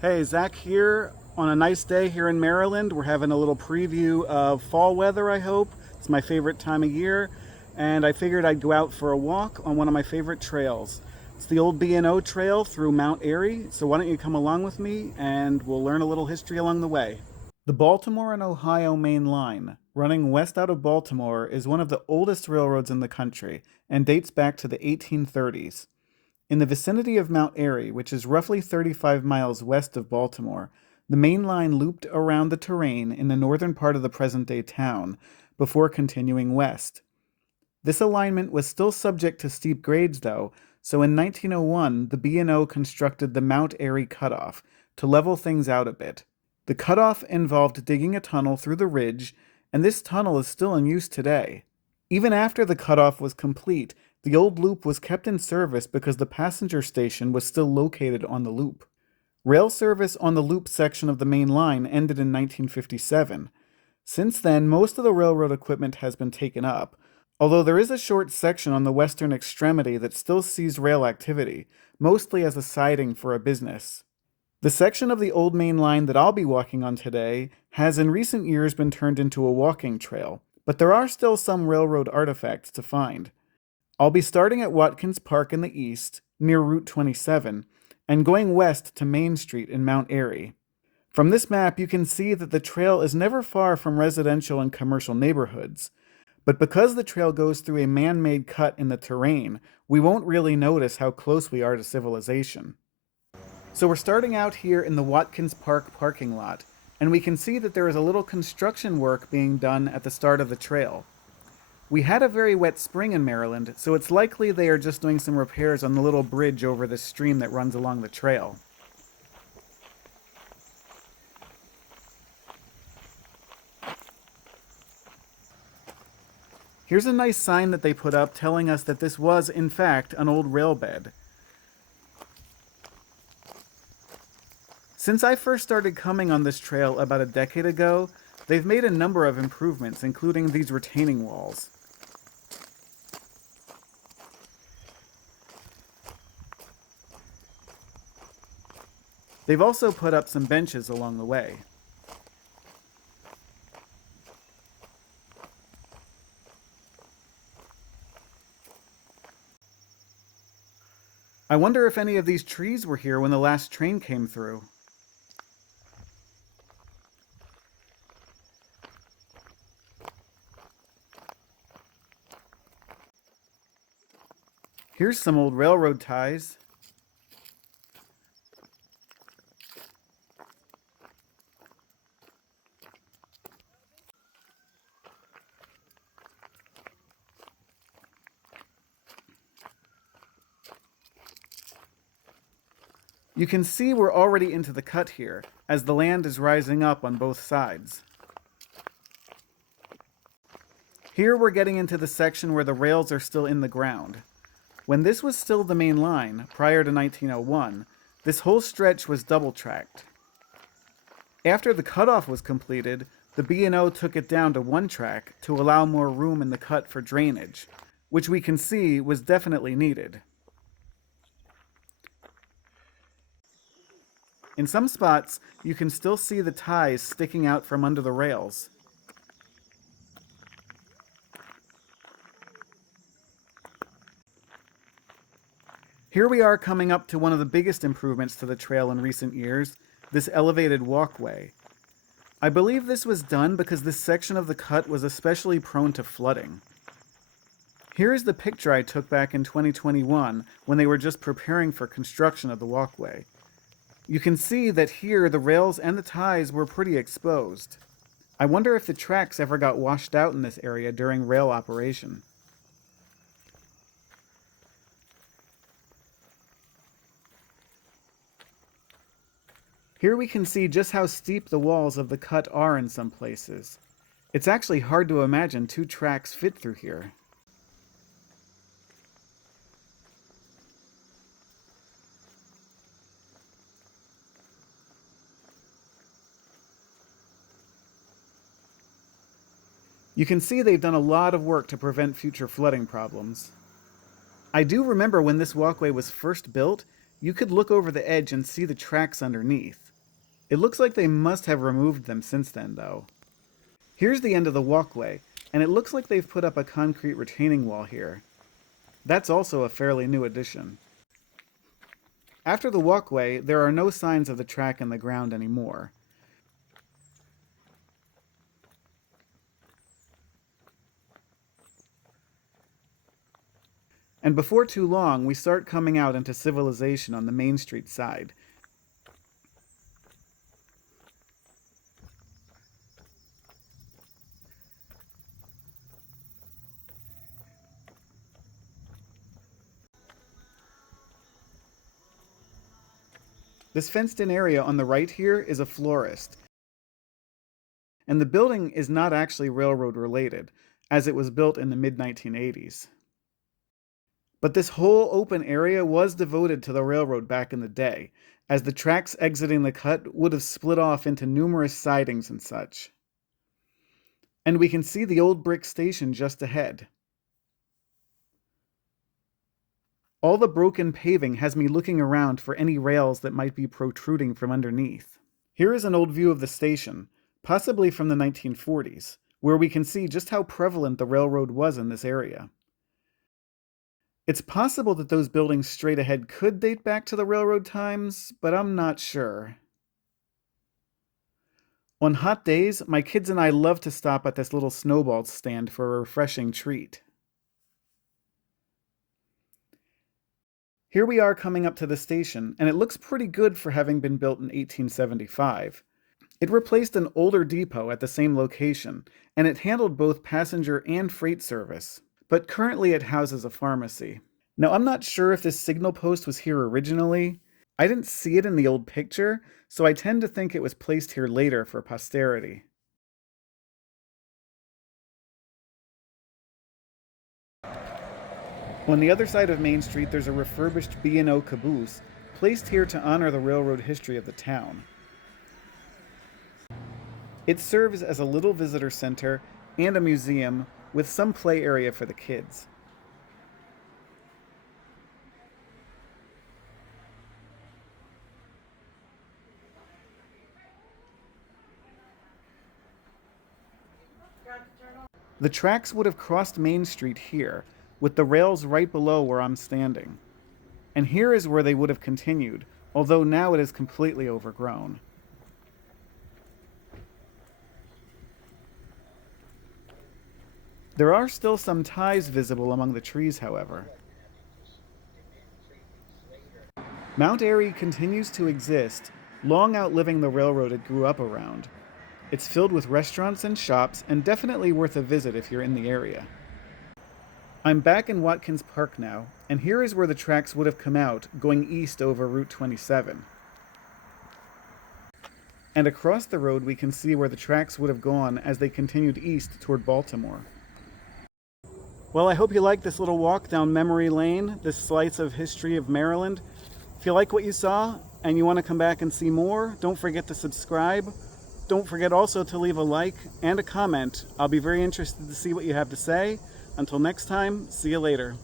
Hey, Zach here on a nice day here in Maryland. We're having a little preview of fall weather, I hope. It's my favorite time of year, and I figured I'd go out for a walk on one of my favorite trails. It's the old B&O trail through Mount Airy, so why don't you come along with me and we'll learn a little history along the way. The Baltimore and Ohio Main Line, running west out of Baltimore, is one of the oldest railroads in the country and dates back to the 1830s. In the vicinity of Mount Airy, which is roughly 35 miles west of Baltimore, the main line looped around the terrain in the northern part of the present-day town before continuing west. This alignment was still subject to steep grades, though, so in 1901 the B&O constructed the Mount Airy Cutoff to level things out a bit. The cutoff involved digging a tunnel through the ridge, and this tunnel is still in use today. Even after the cutoff was complete, the old loop was kept in service because the passenger station was still located on the loop. Rail service on the loop section of the main line ended in 1957. Since then, most of the railroad equipment has been taken up, although there is a short section on the western extremity that still sees rail activity, mostly as a siding for a business. The section of the old main line that I'll be walking on today has in recent years been turned into a walking trail, but there are still some railroad artifacts to find. I'll be starting at Watkins Park in the east, near Route 27, and going west to Main Street in Mount Airy. From this map, you can see that the trail is never far from residential and commercial neighborhoods, but because the trail goes through a man-made cut in the terrain, we won't really notice how close we are to civilization. So we're starting out here in the Watkins Park parking lot, and we can see that there is a little construction work being done at the start of the trail. We had a very wet spring in Maryland, so it's likely they are just doing some repairs on the little bridge over this stream that runs along the trail. Here's a nice sign that they put up telling us that this was, in fact, an old rail bed. Since I first started coming on this trail about a decade ago, they've made a number of improvements, including these retaining walls. They've also put up some benches along the way. I wonder if any of these trees were here when the last train came through. Here's some old railroad ties. You can see we're already into the cut here, as the land is rising up on both sides. Here we're getting into the section where the rails are still in the ground. When this was still the main line, prior to 1901, this whole stretch was double-tracked. After the cutoff was completed, the B&O took it down to one track to allow more room in the cut for drainage, which we can see was definitely needed. In some spots, you can still see the ties sticking out from under the rails. Here we are coming up to one of the biggest improvements to the trail in recent years, this elevated walkway. I believe this was done because this section of the cut was especially prone to flooding. Here is the picture I took back in 2021 when they were just preparing for construction of the walkway. You can see that here the rails and the ties were pretty exposed. I wonder if the tracks ever got washed out in this area during rail operation. Here we can see just how steep the walls of the cut are in some places. It's actually hard to imagine two tracks fit through here. You can see they've done a lot of work to prevent future flooding problems. I do remember when this walkway was first built, You could look over the edge and see the tracks underneath. It looks like they must have removed them since then, though. Here's the end of the walkway, and it looks like they've put up a concrete retaining wall here. That's also a fairly new addition. After the walkway, there are no signs of the track in the ground anymore. And before too long, we start coming out into civilization on the Main Street side. This fenced-in area on the right here is a florist. And the building is not actually railroad related, as it was built in the mid-1980s. But this whole open area was devoted to the railroad back in the day, as the tracks exiting the cut would have split off into numerous sidings and such. And we can see the old brick station just ahead. All the broken paving has me looking around for any rails that might be protruding from underneath. Here is an old view of the station, possibly from the 1940s, where we can see just how prevalent the railroad was in this area. It's possible that those buildings straight ahead could date back to the railroad times, but I'm not sure. On hot days, my kids and I love to stop at this little snowball stand for a refreshing treat. Here we are coming up to the station, and it looks pretty good for having been built in 1875. It replaced an older depot at the same location, and it handled both passenger and freight service. But currently it houses a pharmacy. Now, I'm not sure if this signal post was here originally. I didn't see it in the old picture, so I tend to think it was placed here later for posterity. On the other side of Main Street, there's a refurbished B&O caboose, placed here to honor the railroad history of the town. It serves as a little visitor center and a museum, with some play area for the kids. The tracks would have crossed Main Street here, with the rails right below where I'm standing. And here is where they would have continued, although now it is completely overgrown. There are still some ties visible among the trees, however. Mount Airy continues to exist, long outliving the railroad it grew up around. It's filled with restaurants and shops, and definitely worth a visit if you're in the area. I'm back in Watkins Park now, and here is where the tracks would have come out, going east over Route 27. And across the road we can see where the tracks would have gone as they continued east toward Baltimore. Well, I hope you liked this little walk down memory lane, this slice of history of Maryland. If you like what you saw and you want to come back and see more, don't forget to subscribe. Don't forget also to leave a like and a comment. I'll be very interested to see what you have to say. Until next time, see you later.